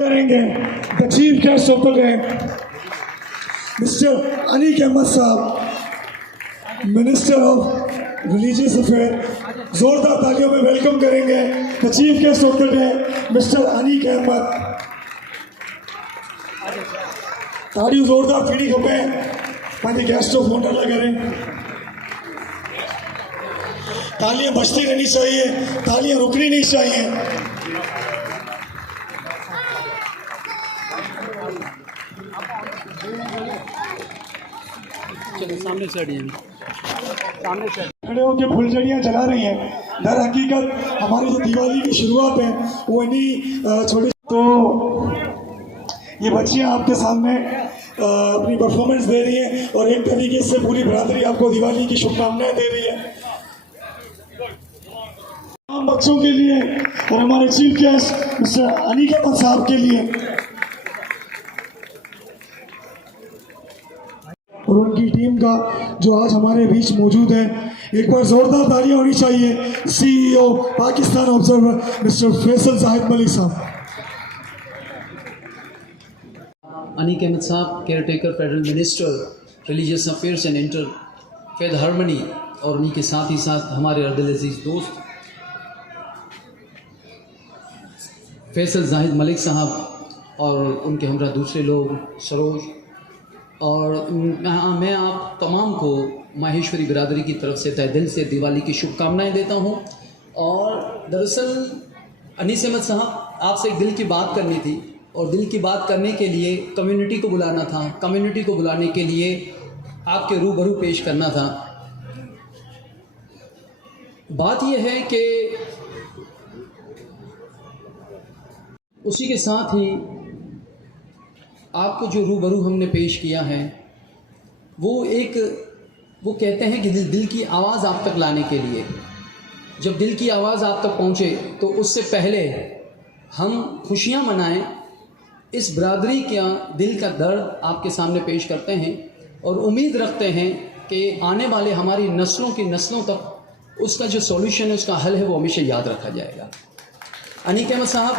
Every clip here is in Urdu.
کریں گے the chief guest of the day Mr. Aniq Ahmed صاحب Minister of Religious Affairs. زوردار تالیوں میں ویلکم کریں گے the chief guest of the day Mr. Aniq Ahmed. تالیوں زوردار تھیڑی کھپے پانچے گیسٹ آف آنر لگا تالیاں بچتی رہنی چاہیے, تالیاں رکنی نہیں چاہیے. سامنے کھڑے ہو کے پھلجھڑیاں جلا رہی ہیں. در حقیقت ہماری جو دیوالی کی شروعات ہے وہ انہی چھوٹی, تو یہ بچیاں آپ کے سامنے اپنی پرفارمنس دے رہی ہیں اور ایک طریقے سے پوری برادری آپ کو دیوالی کی شبھکامنائیں دے رہی ہے. تمام بچوں کے لیے اور ہمارے chief guest mister Aneeq Ahmed sahab کے لیے اور ان کی ٹیم کا جو آج ہمارے بیچ موجود ہے, ایک بار زوردار تالیاں ہونی چاہیے. C E O Pakistan observer mister Faisal Zahid Malik sahab. Aneeq Ahmed sahab caretaker federal minister religious affairs and interfaith harmony, اور انہی کے ساتھ ہی ساتھ ہمارے اردل عزیز دوست فیصل زاہد ملک صاحب اور ان کے ہمراہ دوسرے لوگ سروج, اور میں آپ تمام کو ماہیشوری برادری کی طرف سے تہ دل سے دیوالی کی شبھکامنائیں دیتا ہوں. اور دراصل انیس احمد صاحب آپ سے ایک دل کی بات کرنی تھی, اور دل کی بات کرنے کے لیے کمیونٹی کو بلانا تھا, کمیونٹی کو بلانے کے لیے آپ کے روبرو پیش کرنا تھا. بات یہ ہے کہ اسی کے ساتھ ہی آپ کو جو روبرو ہم نے پیش کیا ہے وہ کہتے ہیں کہ دل کی آواز آپ تک لانے کے لیے, جب دل کی آواز آپ تک پہنچے تو اس سے پہلے ہم خوشیاں منائیں. اس برادری کا دل کا درد آپ کے سامنے پیش کرتے ہیں اور امید رکھتے ہیں کہ آنے والے ہماری نسلوں کی نسلوں تک اس کا جو سولوشن ہے, اس کا حل ہے, وہ ہمیشہ یاد رکھا جائے گا. انیق احمد صاحب,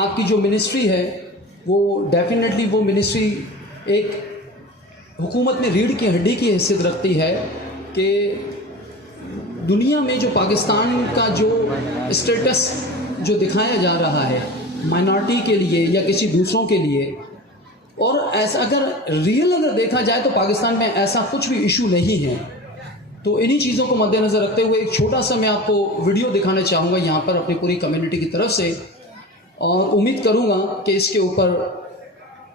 آپ کی جو منسٹری ہے وہ ڈیفینیٹلی وہ منسٹری ایک حکومت میں ریڑھ کی ہڈی کی حیثیت رکھتی ہے کہ دنیا میں جو پاکستان کا جو اسٹیٹس جو دکھایا جا رہا ہے مائنارٹی کے لیے یا کسی دوسروں کے لیے, اور ایسا اگر دیکھا جائے تو پاکستان میں ایسا کچھ بھی ایشو نہیں ہے. تو انہی چیزوں کو مد نظر رکھتے ہوئے ایک چھوٹا سا میں آپ کو ویڈیو دکھانا چاہوں گا یہاں پر اپنی پوری کمیونٹی کی طرف سے, اور امید کروں گا کہ اس کے اوپر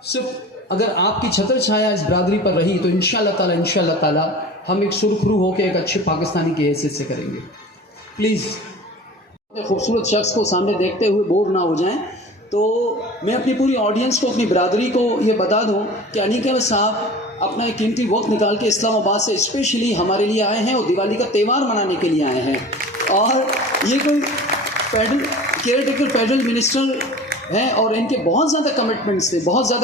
صرف اگر آپ کی چھتر چھایا اس برادری پر رہی تو انشاءاللہ تعالی ہم ایک سرخرو ہو کے ایک اچھے پاکستانی کی حیثیت سے کریں گے. پلیز خوبصورت شخص کو سامنے دیکھتے ہوئے بور نہ ہو جائیں. تو میں اپنی پوری آڈینس کو, اپنی برادری کو یہ بتا دوں کہ انیق احمد صاحب اپنا ایک قیمتی وقت نکال کے اسلام آباد سے اسپیشلی ہمارے لیے آئے ہیں اور دیوالی کا تہوار منانے کے لیے آئے ہیں. اور یہ کوئی کیئر ٹیکر فیڈرل منسٹر ہیں اور ان کے بہت زیادہ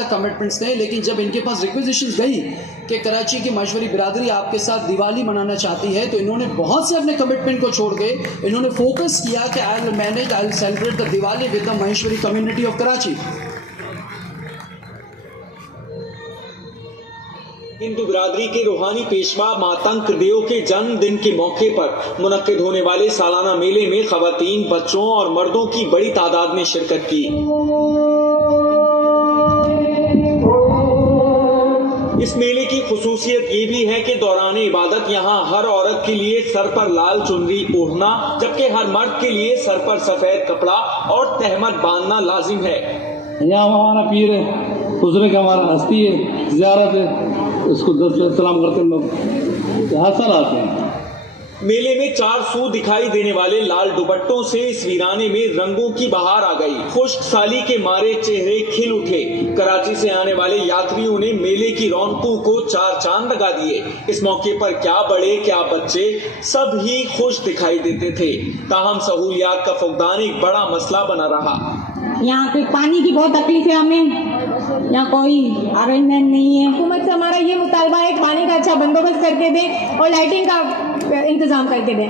کمٹمنٹس تھے, لیکن جب ان کے پاس ریکویزیشنز گئی کہ کراچی کی ماہیشوری برادری آپ کے ساتھ دیوالی منانا چاہتی ہے, تو انہوں نے بہت سے اپنے کمٹمنٹ کو چھوڑ کے انہوں نے فوکس کیا کہ I will celebrate the Diwali with the Maheshwari community of Karachi. ہندو برادری کے روحانی پیشوا ماتنگ دیو کے جنم دن کے موقع پر منعقد ہونے والے سالانہ میلے میں خواتین, بچوں اور مردوں کی بڑی تعداد نے شرکت کی. اس میلے کی خصوصیت یہ بھی ہے کہ دوران عبادت یہاں ہر عورت کے لیے سر پر لال چنری اوڑھنا, جبکہ ہر مرد کے لیے سر پر سفید کپڑا اور تہمت باندھنا لازم ہے. یہاں ہمارا پیر ہے, بزرگ ہمارا ہستی ہے, زیارت ہے, اس کو سلام کرتے ہیں لوگ, ہر سال آتے ہیں. میلے میں 4 سو دکھائی دینے والے لال دوپٹوں سے اس ویرانے میں رنگوں کی بہار آ گئی. خشک سالی کے مارے چہرے کھل اٹھے. کراچی سے آنے والے یاتریوں نے میلے کی رونقوں کو 4 چاند لگا دیے. اس موقع پر کیا بڑے کیا بچے سب ہی خوش دکھائی دیتے تھے. تاہم سہولیات کا فقدان ایک بڑا مسئلہ بنا رہا. یہاں پہ پانی کی بہت تکلیف ہے ہمیں, یہاں کوئی ارینجمنٹ نہیں ہے. حکومت سے ہمارا یہ مطالبہ ہے کہ پانی کا اچھا بندوبست کر کے دیں اور لائٹنگ کا انتظام کر کے دیں.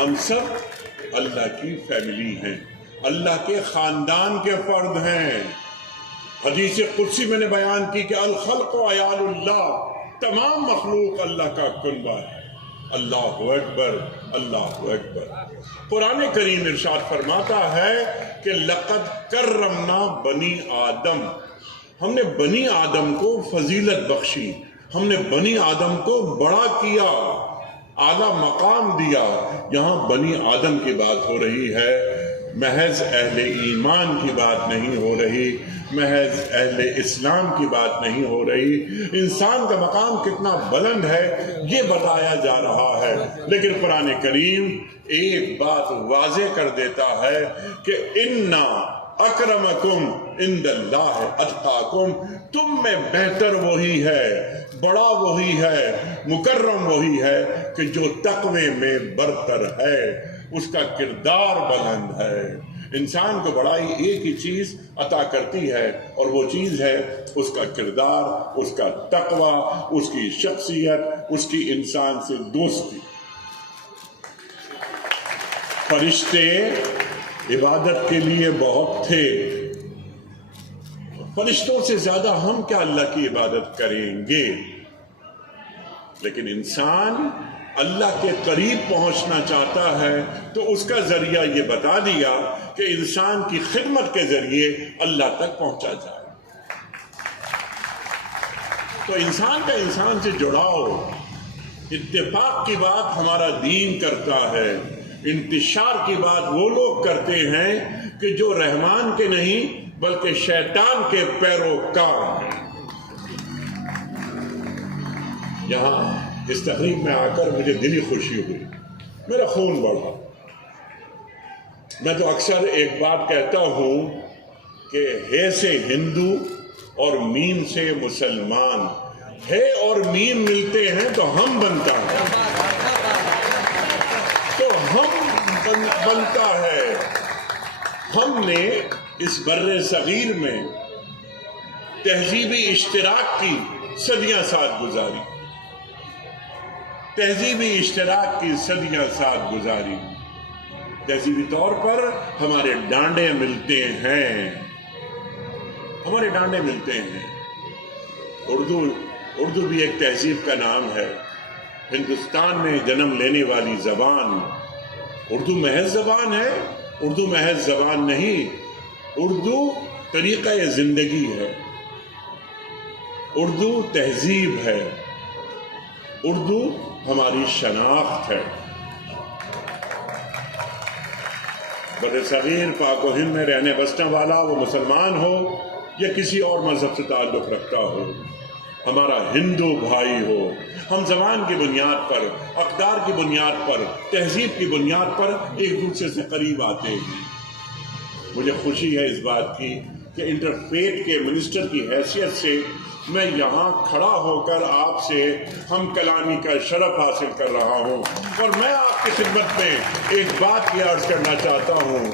ہم سب اللہ کی فیملی ہیں، اللہ کے خاندان کے فرد ہیں۔ حدیث قدسی میں نے بیان کی کہ الخلق عیال اللہ، تمام مخلوق اللہ کا کنبہ ہے۔ اللہ اکبر، اللہ اکبر۔ قرآن کریم ارشاد فرماتا ہے کہ لقد کرمنا بنی آدم، ہم نے بنی آدم کو فضیلت بخشی، ہم نے بنی آدم کو بڑا کیا، اعلیٰ مقام دیا۔ یہاں بنی آدم کی بات ہو رہی ہے، محض اہل ایمان کی بات نہیں ہو رہی، محض اہل اسلام کی بات نہیں ہو رہی۔ انسان کا مقام کتنا بلند ہے یہ بتایا جا رہا ہے، لیکن قرآن کریم ایک بات واضح کر دیتا ہے کہ اِنَّا اکرمکم عند اللہ اتقاکم، تم میں بہتر وہی ہے، بڑا وہی ہے، مکرم وہی ہے کہ جو تقوی میں برتر ہے، اس کا کردار بلند ہے۔ انسان کو بڑائی ایک ہی چیز عطا کرتی ہے اور وہ چیز ہے اس کا کردار، اس کا تقوی، اس کی شخصیت، اس کی انسان سے دوستی۔ فرشتے عبادت کے لیے بہت تھے، فرشتوں سے زیادہ ہم کیا اللہ کی عبادت کریں گے، لیکن انسان اللہ کے قریب پہنچنا چاہتا ہے تو اس کا ذریعہ یہ بتا دیا کہ انسان کی خدمت کے ذریعے اللہ تک پہنچا جائے۔ تو انسان کا انسان سے جڑاؤ، اتفاق کی بات ہمارا دین کرتا ہے، انتشار کی بات وہ لوگ کرتے ہیں کہ جو رحمان کے نہیں بلکہ شیطان کے پیروکار ہیں۔ یہاں اس تقریب میں آ کر مجھے دلی خوشی ہوئی، میرا خون بڑھا۔ میں تو اکثر ایک بات کہتا ہوں کہ ہے سے ہندو اور میم سے مسلمان، ہے اور میم ملتے ہیں تو ہم بنتا ہے، تو ہم بنتا ہے۔ ہم نے اس بر صغیر میں تہذیبی اشتراک کی صدیاں ساتھ گزاری، تہذیبی اشتراک کی صدیاں ساتھ گزاری۔ تہذیبی طور پر ہمارے ڈانڈے ملتے ہیں، ہمارے ڈانڈے ملتے ہیں۔ اردو بھی ایک تہذیب کا نام ہے، ہندوستان میں جنم لینے والی زبان۔ اردو محض زبان ہے؟ اردو محض زبان نہیں، اردو طریقہ زندگی ہے، اردو تہذیب ہے، اردو ہماری شناخت ہے۔ بر صغیر پاک و ہند میں رہنے بسنے والا، وہ مسلمان ہو یا کسی اور مذہب سے تعلق رکھتا ہو، ہمارا ہندو بھائی ہو، ہم زبان کی بنیاد پر، اقدار کی بنیاد پر، تہذیب کی بنیاد پر ایک دوسرے سے قریب آتے ہیں۔ مجھے خوشی ہے اس بات کی کہ انٹرفیتھ کے منسٹر کی حیثیت سے میں یہاں کھڑا ہو کر آپ سے ہم کلامی کا شرف حاصل کر رہا ہوں، اور میں آپ کی خدمت میں ایک بات یہ عرض کرنا چاہتا ہوں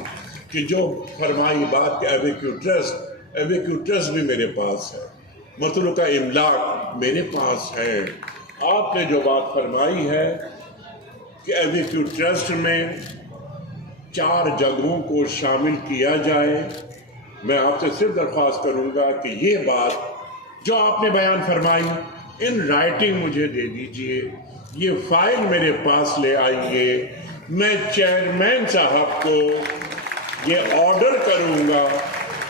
کہ جو فرمائی بات کہ ایویکیو ٹرسٹ بھی میرے پاس ہے، متروکہ املاک میرے پاس ہے۔ آپ نے جو بات فرمائی ہے کہ ایویکیو ٹرسٹ میں 4 جگہوں کو شامل کیا جائے، میں آپ سے صرف درخواست کروں گا کہ یہ بات جو آپ نے بیان فرمائی ان رائٹنگ مجھے دے دیجئے، یہ فائل میرے پاس لے آئیے، میں چیئرمین صاحب کو یہ آرڈر کروں گا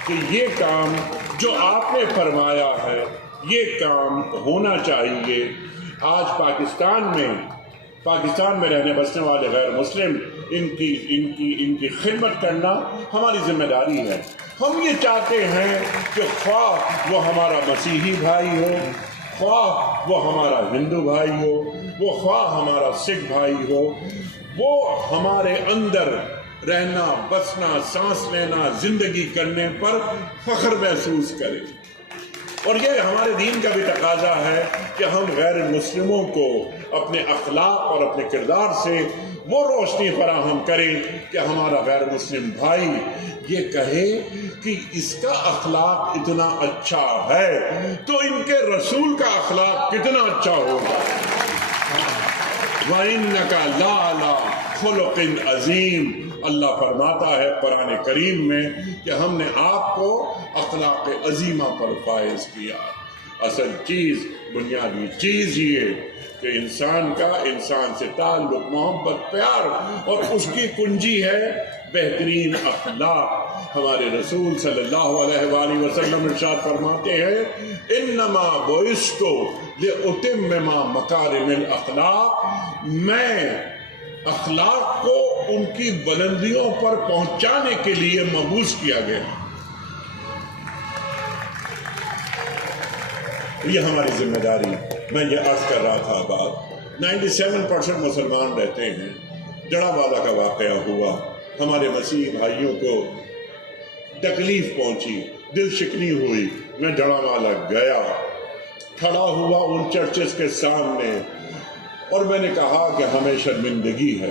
کہ یہ کام جو آپ نے فرمایا ہے یہ کام ہونا چاہیے۔ آج پاکستان میں رہنے بسنے والے غیر مسلم، ان کی خدمت کرنا ہماری ذمہ داری ہے۔ ہم یہ چاہتے ہیں کہ خواہ وہ ہمارا مسیحی بھائی ہو، خواہ وہ ہمارا ہندو بھائی ہو، وہ خواہ ہمارا سکھ بھائی ہو، وہ ہمارے اندر رہنا، بسنا، سانس لینا، زندگی کرنے پر فخر محسوس کرے۔ اور یہ ہمارے دین کا بھی تقاضا ہے کہ ہم غیر مسلموں کو اپنے اخلاق اور اپنے کردار سے وہ روشنی فراہم کریں کہ ہمارا غیر مسلم بھائی یہ کہے کہ اس کا اخلاق اتنا اچھا ہے تو ان کے رسول کا اخلاق کتنا اچھا ہوگا۔ وَإِنَّكَ لَعَلَىٰ خلق عظیم. اللہ فرماتا ہے قرآن کریم میں کہ ہم نے آپ کو اخلاق عظیمہ پر فائز کیا. اصل چیز، بنیادی چیز یہ کہ انسان کا انسان سے تعلق، محبت، پیار، اور اس کی کنجی ہے بہترین اخلاق. ہمارے رسول صلی اللہ علیہ وآلہ وسلم ارشاد فرماتے ہیں انما بعثت لأتمم مکارم الاخلاق، میں اخلاق کو ان کی بلندیوں پر پہنچانے کے لیے مبعوث کیا گیا. یہ ہماری ذمہ داری. میں یہ عرض کر رہا تھا بات 97% مسلمان رہتے ہیں. جڑا والا کا واقعہ ہوا، ہمارے مسیح بھائیوں کو تکلیف پہنچی، دل شکنی ہوئی. میں جڑا والا گیا، کھڑا ہوا ان چرچز کے سامنے، اور میں نے کہا کہ ہمیں شرمندگی ہے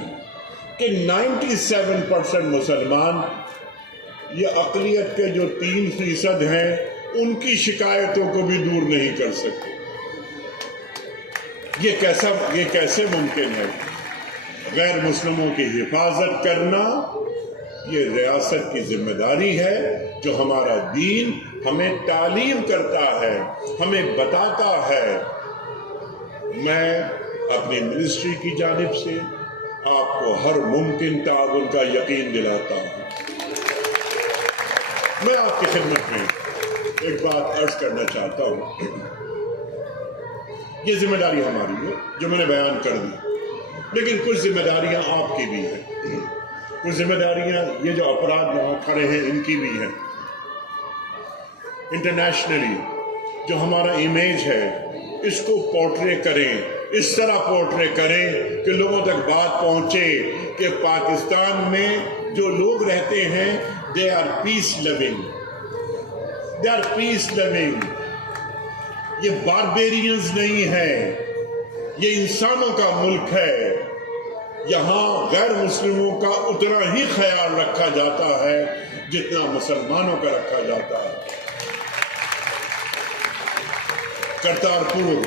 کہ 97% مسلمان، یہ اقلیت کے جو 3% ہیں، ان کی شکایتوں کو بھی دور نہیں کر سکتے. یہ کیسے ممکن ہے؟ غیر مسلموں کی حفاظت کرنا یہ ریاست کی ذمہ داری ہے، جو ہمارا دین ہمیں تعلیم کرتا ہے، ہمیں بتاتا ہے. میں اپنی منسٹری کی جانب سے آپ کو ہر ممکن تعاون کا یقین دلاتا ہوں. میں آپ کی خدمت میں ایک بات عرض کرنا چاہتا ہوں. یہ ذمہ داری ہماری ہے جو میں نے بیان کر دی، لیکن کچھ ذمہ داریاں آپ کی بھی ہیں، کچھ ذمہ داریاں یہ جو افراد یہاں کھڑے ہیں ان کی بھی ہیں. انٹرنیشنلی جو ہمارا امیج ہے، اس کو پورٹرے کریں، اس طرح پورٹرے کریں کہ لوگوں تک بات پہنچے کہ پاکستان میں جو لوگ رہتے ہیں they are peace loving. They are peace loving. یہ باربیرینز نہیں ہے، یہ انسانوں کا ملک ہے. یہاں غیر مسلموں کا اتنا ہی خیال رکھا جاتا ہے جتنا مسلمانوں کا رکھا جاتا ہے. کرتارپور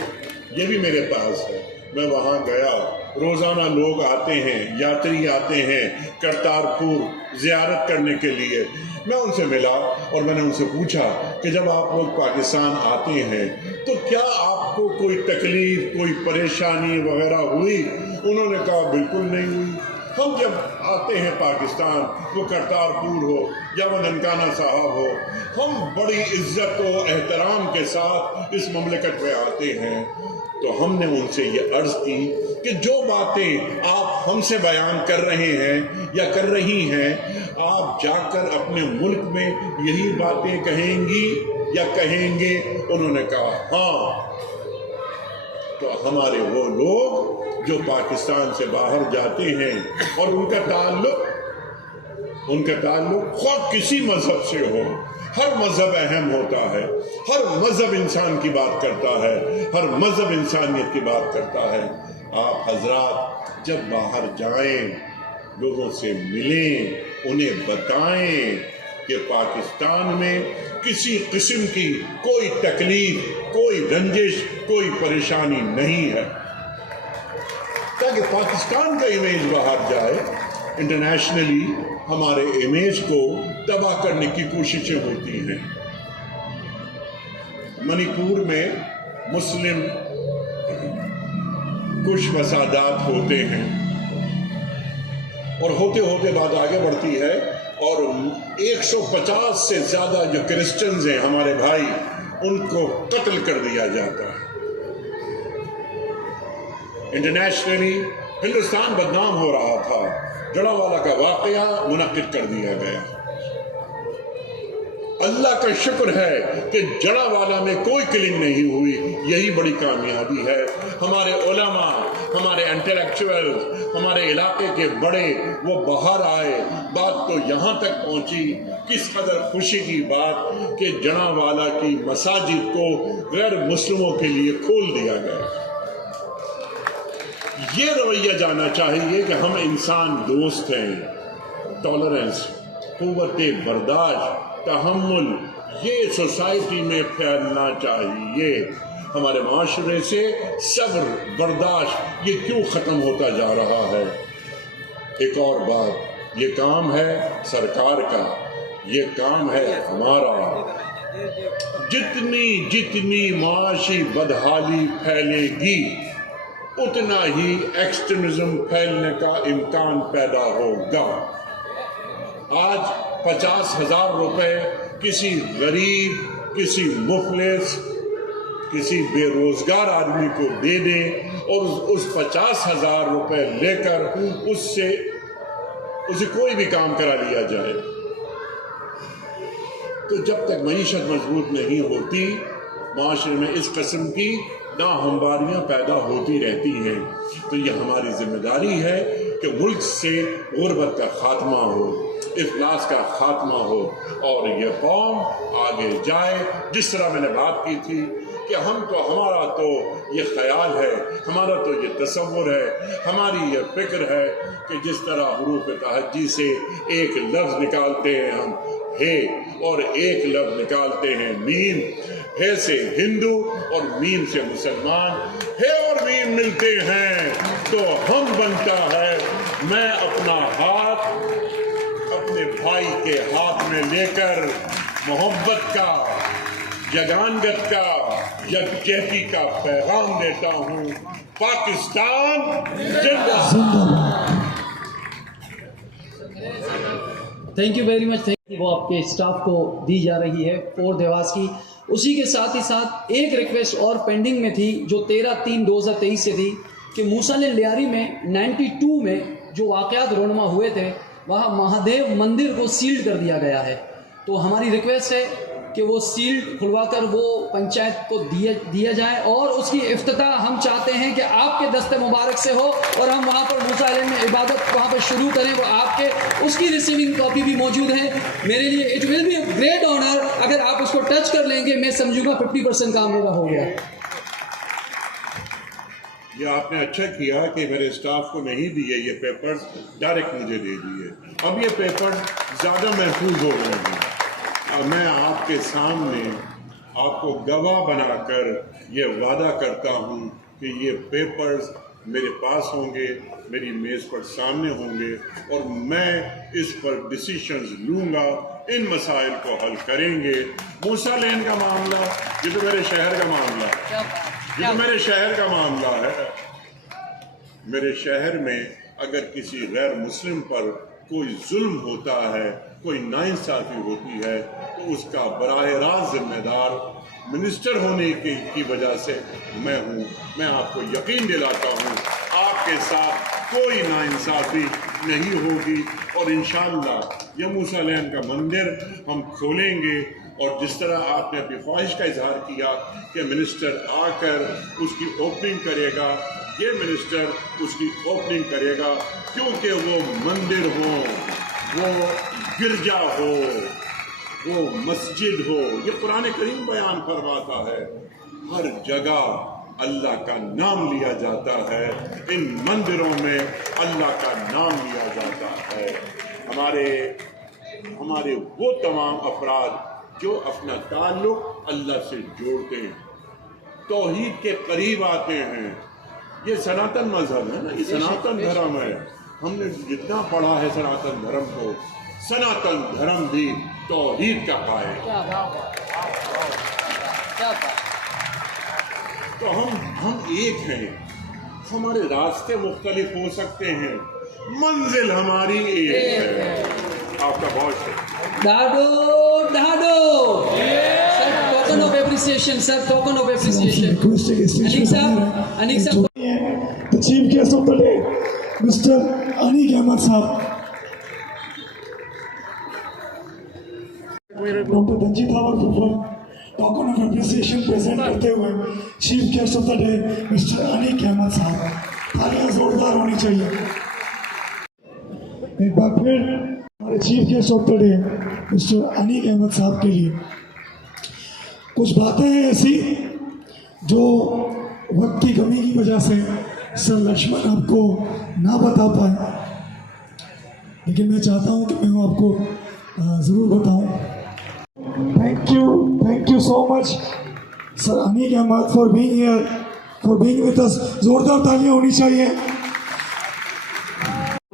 یہ بھی میرے پاس ہے، میں وہاں گیا. روزانہ لوگ آتے ہیں، یاتری آتے ہیں کرتارپور زیارت کرنے کے لیے. میں ان سے ملا اور میں نے ان سے پوچھا کہ جب آپ لوگ پاکستان آتے ہیں تو کیا آپ کو کوئی تکلیف، کوئی پریشانی وغیرہ ہوئی؟ انہوں نے کہا بالکل نہیں ہوئی. ہم جب آتے ہیں پاکستان، وہ کرتارپور ہو یا وہ ننکانہ صاحب ہو، ہم بڑی عزت و احترام کے ساتھ اس مملکت میں آتے ہیں. تو ہم نے ان سے یہ عرض کی کہ جو باتیں آپ ہم سے بیان کر رہے ہیں یا کر رہی ہیں، آپ جا کر اپنے ملک میں یہی باتیں کہیں گی یا کہیں گے؟ انہوں نے کہا ہاں. تو ہمارے وہ لوگ جو پاکستان سے باہر جاتے ہیں اور ان کا تعلق خود کسی مذہب سے ہو، ہر مذہب اہم ہوتا ہے، ہر مذہب انسان کی بات کرتا ہے، ہر مذہب انسانیت کی بات کرتا ہے. آپ حضرات جب باہر جائیں، لوگوں سے ملیں، انہیں بتائیں کہ پاکستان میں کسی قسم کی کوئی تکلیف، کوئی رنجش، کوئی پریشانی نہیں ہے، تاکہ پاکستان کا امیج باہر جائے. انٹرنیشنلی ہمارے امیج کو تباہ کرنے کی کوششیں ہوتی ہیں. منی پور میں مسلم کچھ فسادات ہوتے ہیں، اور ہوتے ہوتے بات آگے بڑھتی ہے، اور 150 سے زیادہ جو کرسچنز ہیں ہمارے بھائی، ان کو قتل کر دیا جاتا ہے. انٹرنیشنلی ہندوستان بدنام ہو رہا تھا. جڑا والا کا واقعہ منعقد کر دیا گیا. اللہ کا شکر ہے کہ جڑا والا میں کوئی کلنگ نہیں ہوئی. یہی بڑی کامیابی ہے. ہمارے علماء، ہمارے انٹلیکچوئل، ہمارے علاقے کے بڑے وہ باہر آئے. بات تو یہاں تک پہنچی، کس قدر خوشی کی بات کہ جڑا والا کی مساجد کو غیر مسلموں کے لیے کھول دیا گیا. یہ رویہ جانا چاہیے کہ ہم انسان دوست ہیں. ٹالرنس، قوت برداشت، تحمل، یہ سوسائٹی میں پھیلنا چاہیے. ہمارے معاشرے سے صبر، برداشت یہ کیوں ختم ہوتا جا رہا ہے؟ ایک اور بات، یہ کام ہے سرکار کا، یہ کام ہے ہمارا۔ جتنی معاشی بدحالی پھیلے گی اتنا ہی ایکسٹریمزم پھیلنے کا امکان پیدا ہوگا۔ آج 50,000 روپے کسی غریب، کسی مفلس، کسی بے روزگار آدمی کو دے دیں اور اس 50,000 روپے لے کر اسے کوئی بھی کام کرا لیا جائے، تو جب تک معیشت مضبوط نہیں ہوتی معاشرے میں اس قسم کی ناہمواریاں پیدا ہوتی رہتی ہیں۔ تو یہ ہماری ذمہ داری ہے کہ ملک سے غربت کا خاتمہ ہو، افلاس کا خاتمہ ہو اور یہ قوم آگے جائے۔ جس طرح میں نے بات کی تھی کہ ہمارا تو یہ خیال ہے، ہمارا تو یہ تصور ہے، ہماری یہ فکر ہے کہ جس طرح حروف تہجی سے ایک لفظ نکالتے ہیں ہم ہے اور ایک لفظ نکالتے ہیں میم، ہے سے ہندو اور میم سے مسلمان، ہے اور میم ملتے ہیں تو ہم بنتا ہے میں اپنا ہاتھ اپنے بھائی کے ہاتھ میں لے کر محبت کا، یگانگت کا، یکجہتی کا پیغام دیتا ہوں۔ پاکستان زندہ باد۔ Thank you very much. وہ آپ کے اسٹاف کو دی جا رہی ہے 4 دیواس کی۔ اسی کے ساتھ ہی ساتھ ایک ریکویسٹ اور پینڈنگ میں تھی جو 13/3/2023 سے تھی کہ موسیٰ لیاری میں 92 میں جو واقعات رونما ہوئے تھے وہاں مہادیو مندر کو سیلڈ کر دیا گیا ہے، تو ہماری ریکویسٹ ہے کہ وہ سیلڈ کھلوا کر وہ پنچایت کو دیا جائے اور اس کی افتتاح ہم چاہتے ہیں کہ آپ کے دست مبارک سے ہو اور ہم وہاں پر موسیٰ علیہ میں عبادت وہاں پر شروع کریں۔ وہ آپ کے اس کی ریسیونگ کاپی بھی موجود ہے۔ میرے لیے it will be a great honour اگر آپ اس کو ٹچ کر لیں گے، میں سمجھوں گا 50% کام میرا ہو گیا۔ یہ آپ نے اچھا کیا کہ میرے اسٹاف کو نہیں دیے یہ پیپرز، ڈائریکٹ مجھے دے دیے۔ اب یہ پیپرز زیادہ محفوظ ہو رہے ہیں۔ میں آپ کے سامنے آپ کو گواہ بنا کر یہ وعدہ کرتا ہوں کہ یہ پیپرز میرے پاس ہوں گے، میری میز پر سامنے ہوں گے اور میں اس پر ڈیسیشنز لوں گا، ان مسائل کو حل کریں گے۔ موسیٰ لین کا معاملہ یہ تو میرے شہر کا معاملہ ہے، یہ تو میرے شہر کا معاملہ ہے۔ میرے شہر میں اگر کسی غیر مسلم پر کوئی ظلم ہوتا ہے، کوئی ناانصافی ہوتی ہے تو اس کا براہ راست ذمہ دار منسٹر ہونے کی وجہ سے میں ہوں۔ میں آپ کو یقین دلاتا ہوں آپ کے ساتھ کوئی ناانصافی نہیں ہوگی اور انشاءاللہ یہ موسیٰ لین کا مندر ہم کھولیں گے، اور جس طرح آپ نے اپنی خواہش کا اظہار کیا کہ منسٹر آ کر اس کی اوپننگ کرے گا، یہ منسٹر اس کی اوپننگ کرے گا، کیونکہ وہ مندر ہو، وہ گرجا ہو، وہ مسجد ہو۔ یہ قرآن کریم بیان فرماتا ہے ہر جگہ اللہ کا نام لیا جاتا ہے، ان مندروں میں اللہ کا نام لیا جاتا ہے۔ ہمارے وہ تمام افراد جو اپنا تعلق اللہ سے جوڑتے ہیں، توحید کے قریب آتے ہیں۔ یہ سناتن مذہب ہے نا، یہ سناتن دھرم ہے۔ ہم نے جتنا پڑھا ہے سناتن دھرم کو، سناتن دھرم بھی توحید کا پائے۔ تو ہم ایک ہیں، ہمارے راستے مختلف ہو سکتے ہیں، منزل ہماری ایک ہے۔ آپ کا بہت شکریہ۔ Dadu sir, token of appreciation sir, token of appreciation. Anik صاحب The chief guest of the day, Mr. Anik Ahmed صاحب۔ ڈاکٹر دنجیت راوت ففر ٹوکن آف اپریسیشن پریزنٹ کرتے ہوئے chief guest of the day mister انیک احمد صاحب۔ تالیاں زوردار ہونی چاہیے۔ ایک بار پھر ہمارے chief guest of the day mister انیک احمد صاحب کے لیے کچھ باتیں ہیں ایسی جو وقت کی کمی کی وجہ سے سر لکشمن آپ کو نہ بتا پائے، لیکن میں چاہتا ہوں کہ میں آپ کو ضرور بتاؤں۔ Thank you so much sir Anik Ahmed for being here, for being with us. زوردار تالیاں ہونی چاہیے۔